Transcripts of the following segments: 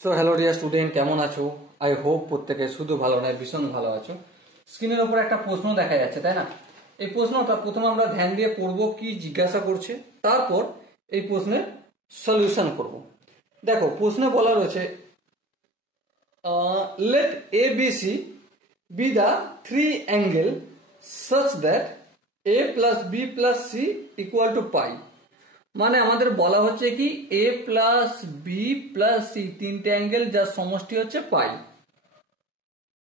So hello dear student, কেমন আছো? I hope প্রত্যেকে শুধু ভালো নয়, ভীষণ ভালো আছো। স্ক্রিনের উপর একটা প্রশ্ন দেখা যাচ্ছে, তাই না? এই প্রশ্নটা প্রথমে আমরা ধ্যান দিয়ে পড়বো, কি জিজ্ঞাসা করছে, তারপর এই প্রশ্নের সলিউশন করব। দেখো, প্রশ্নে বলা রয়েছে let A B C be the three angle such that A plus B plus C equal to pi. মানে আমাদের বলা হচ্ছে কি A plus B plus C তিনটে অ্যাঙ্গেল যার সমষ্টি হচ্ছে পাই।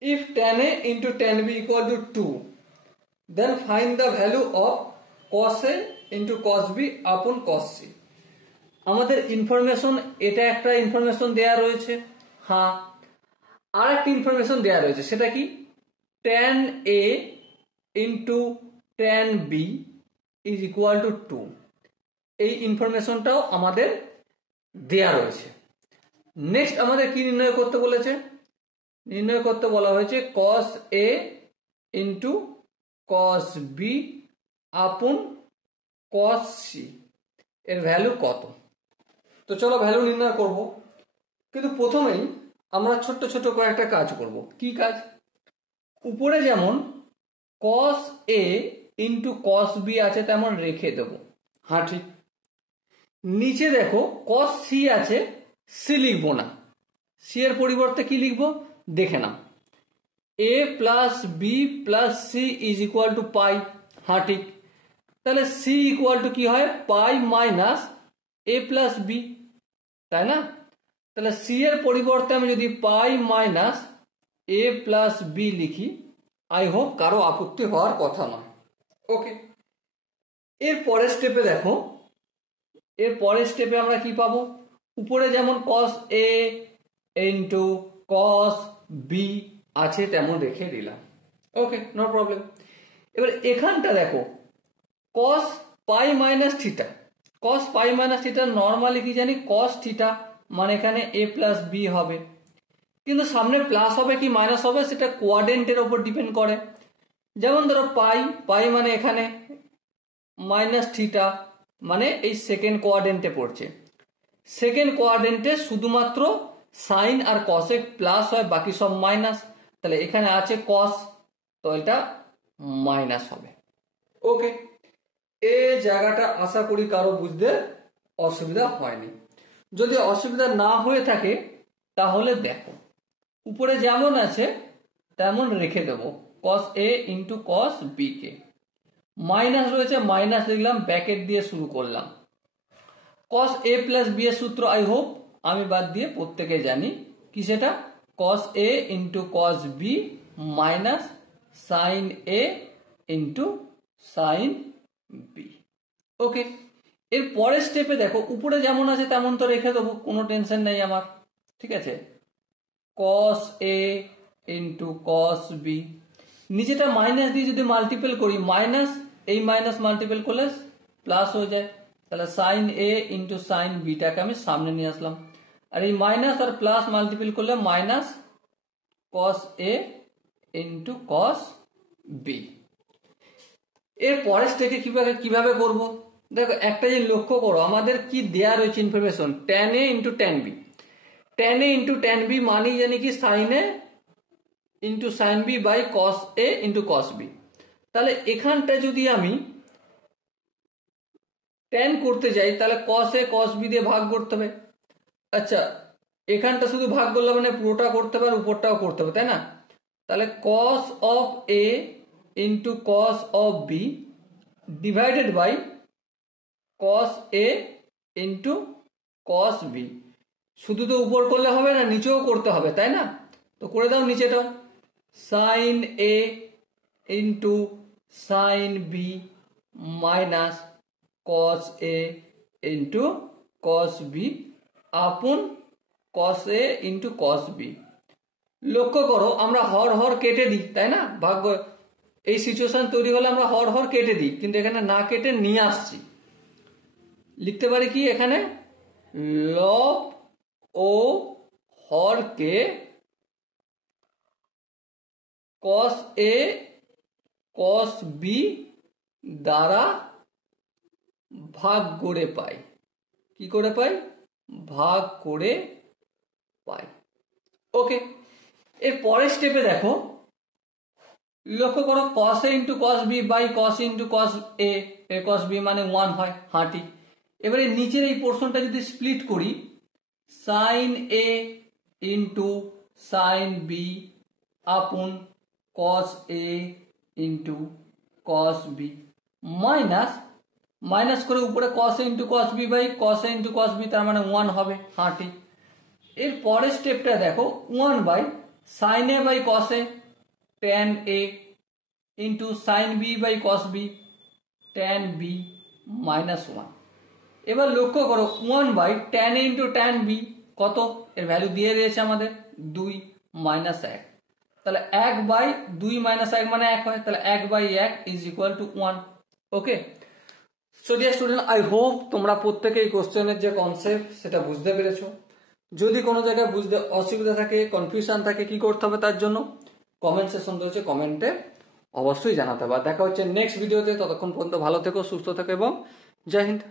If tan a into tan b equal to 2, then find the value of cos a into cos b upon cos c। আমাদের ইনফরমেশন, এটা একটা ইনফরমেশন দেয়া রয়েছে। হ্যাঁ, আর একটা ইনফরমেশন দেয়া রয়েছে, সেটা কি tan a into tan b is equal to 2। এই ইনফরমেশনটাও আমাদের দেয়া রয়েছে। নেক্সট আমাদের কি নির্ণয় করতে বলেছে? নির্ণয় করতে বলা হয়েছে cos a into cos b upon cos c এর ভ্যালু কত। তো চলো ভ্যালু নির্ণয় করব, কিন্তু প্রথমেই আমরা ছোট্ট ছোট কয়েকটা কাজ করব। কি কাজ? উপরে যেমন cos a into cos b আছে তেমন রেখে দেব। হ্যাঁ ঠিক। নিচে দেখো cos c আছে, সি লিখবো না, সি এর পরিবর্তে কি লিখবো দেখে নাও, a plus B plus C is equal to pi. হ্যাঁ ঠিক। তাহলে সি ইকুয়াল টু কি হয়? Pi minus A plus B, তাই না? তাহলে সি এর পরিবর্তে আমি যদি pi minus A plus B লিখি, আই হোপ কারো আপত্তি হওয়ার কথা নয়। ওকে, এর পরের স্টেপে দেখো, এর পরের স্টেপে আমরা কি পাবো? উপরে যেমন cos a into cos b আছে তেমন রেখে দিলাম। ওকে, নো প্রবলেম। এবার এখানটা দেখো cos পাই মাইনাস থিটা, cos পাই মাইনাস থিটা নর্মালি কি জানি cos থিটা, মানে এখানে a প্লাস বি হবে। কিন্তু সামনে প্লাস হবে কি মাইনাস হবে সেটা কোয়াড্রেন্টের ওপর ডিপেন্ড করে। যেমন ধরো পাই, পাই মানে এখানে মাইনাস থিটা, মানে এই সেকেন্ড কোয়াড্রেন্টে পড়ছে। সেকেন্ড কোয়াড্রেন্টে শুধুমাত্র সাইন আর কসে প্লাস হয়, বাকি সব মাইনাস। তাহলে এখানে আছে কস, তো এটা মাইনাস হবে। ওকে, এই জায়গাটা আশা করি কারো বুঝতে অসুবিধা হয়নি। যদি অসুবিধা না হয়ে থাকে তাহলে দেখো, উপরে যেমন আছে তেমন রেখে দেব cos a into cos b K. Minus রয়েছে, মাইনাস লিখলাম, ব্র্যাকেট দিয়ে শুরু করলাম। cos a প্লাস b এর সূত্র আই হোপ আমি বাদ দিয়ে প্রত্যেকে জানি কি, সেটা cos a into cos b minus sine a into sine b। ওকে, এর পরের স্টেপে দেখো উপরে যেমন আছে তেমন তো রেখে দেবো, কোনো টেনশন নেই আমার। ঠিক আছে, cos a into cos b, নিচেটা মাইনাস দিয়ে যদি মাল্টিপল করি, মাইনাস এই মাইনাস মাল্টিপল করলে প্লাস হয়ে যায়। তাহলে সাইন a ইন্টু সাইন বিটাকে আমি সামনে নিয়ে আসলাম, আর এই মাইনাস আর প্লাস মাল্টিপল করলে minus cos a into cos b। এর পরের স্টেপে কিভাবে করব? দেখো একটা জিনিস লক্ষ্য করো, আমাদের কি দেয়া রয়েছে information, tan a into tan b। tan a into tan b মানেই জানি কি sine a into sine b by cos a into cos b। তাহলে এখানটা যদি আমি tan করতে যাই তাহলে cos a cos b দিয়ে ভাগ করতে হবে। আচ্ছা, এখানটা শুধু ভাগ করলে মানে পুরোটা করতে হবে আর উপরটাও করতে হবে, তাই না? তাহলে cos of a into cos of b divided by cos a into cos b। শুধু তো উপর করলে হবে না, নিচেও করতে হবে, তাই না? তো করে দাও নিচেটাও, sine a into sine b minus cos a into cos b upon cos a into cos b। লক্ষ্য করো আমরা হর হর কেটে দিই, তাই না? ভাগ্য এই সিচুয়েশন তৈরি হলে আমরা হর হর কেটে দিই, কিন্তু এখানে না কেটে নিয়ে আসছি। লিখতে পারি কি এখানে, লব ও হরকে cos a cos b দ্বারা ভাগ করে পাই। কি করে পাই? ভাগ করে পাই। ওকে, এর পরের স্টেপে দেখো, লক্ষ্য করো cos a into cos b by cos into cos a, cos b মানে 1 হয়, হাঁটি। এবারে নিচের এই পোর্শনটা যদি স্প্লিট করি, sin a into sin b upon cos a into cos b minus minus করে উপরে cos a into cos b by cos a into cos b, তার মানে 1 হবে, হাঁটি। এর পরের স্টেপটা দেখো, 1 by sin a by cos a tan a into sin b by cos b tan b minus 1। এবার লক্ষ্য করো 1 by tan a into tan b কত, এর ভ্যালু দিয়ে দিয়েছে আমাদের 2 মাইনাস 1, তাহলে 1 বাই 2 মাইনাস 1 মানে 1 হয়, তাহলে 1 by 1 is equal to 1। Okay, so dear student, I hope তোমরা প্রত্যেকে এই কোশ্চেনের যে কনসেপ্ট সেটা বুঝতে পেরেছো। যদি কোনো জায়গায় বুঝতে অসুবিধা থাকে, কনফিউশন থাকে, কি করতে হবে তার জন্য কমেন্ট সেকশন রয়েছে, কমেন্টে অবশ্যই জানাতে হবে। দেখা হচ্ছে নেক্সট ভিডিওতে, ততক্ষণ পর্যন্ত ভালো থেকো, সুস্থ থেকো এবং জয় হিন্দ।